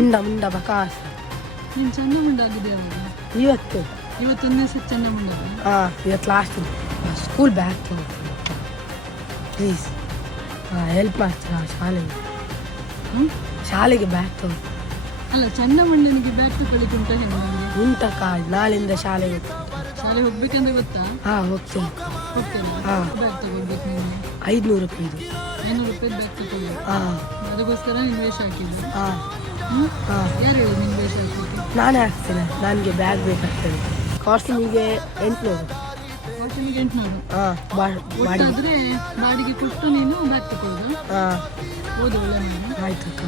ಅಂಡ ಮುಂಡ ಬಕಾಸ. ನೀನು ಚಂದ ಮುಂಡಾಗಿದೆ ಅವಾಗ ಇವತ್ತು ಇವತ್ತೊಂದೇ ಸತಿ ಚಂದ ಮುಂಡಾಗ. ಇವತ್ತು ಲಾಸ್ಟ್ ಸ್ಕೂಲ್ ಬ್ಯಾಗ್ ತಗೋತೀನಿ ಪ್ಲೀಸ್. ಹೆಲ್ಪ್ ಮಾಡ್ತೀರಾ ಶಾಲೆಗೆ? ಶಾಲೆಗೆ ಬ್ಯಾಗ್ ತಗೋ. ಅಲ್ಲ ಚಂದಮಂಡನಿಗೆ ಬ್ಯಾಗ್ ತಗೊಳ್ಳಿಕ್ಕೆ ಉಂಟಾ ಹೆಣ್ಣು ನನಗೆ? ಉಂಟಕ್ಕ, ನಾಳಿಂದ ಶಾಲೆಗೆ ಶಾಲೆ ಹೋಗ್ಬೇಕಂದ್ರೆ ಗೊತ್ತಾ? ಹೋಗ್ತೀನಿ. ಹೋಗ್ತೇನೆ. ಬ್ಯಾಗ್ ತಗೊಳ್ಬೇಕು ನೀನು. 500 ರೂಪಾಯಿದು. 500 ರೂಪಾಯಿ ಬ್ಯಾಗ್ ತಗೊಳ್ಳಿ. ಅದಕ್ಕೋಸ್ಕರ ನೀನು ವೇಷ ಹಾಕಿದ್ದು. ಯಾರು ಹೇಳಿ ನೀನು ವೇಷ ಹಾಕಿದ್ದು? ನಾನೇ ಹಾಕ್ತೇನೆ, ನನಗೆ ಬ್ಯಾಗ್ ಬೇಕಾಗ್ತದೆ. ಕಾಸ್ಟ್ಯೂಮಿಗೆ 800. ಕಾಸ್ಟ್ಯೂಮಿಗೆ 800. ಬಾಡಿಗೆ. ಒಟ್ಟಾದ್ರೆ ಬಾಡಿಗೆ ಕೊಟ್ಟು ನೀನು ಬ್ಯಾಗ್ ತಗೊಳ್ಳೋದು. ಓದು ಒಳ್ಳೆ ನಾನು. ಆಯ್ತಕ್ಕ.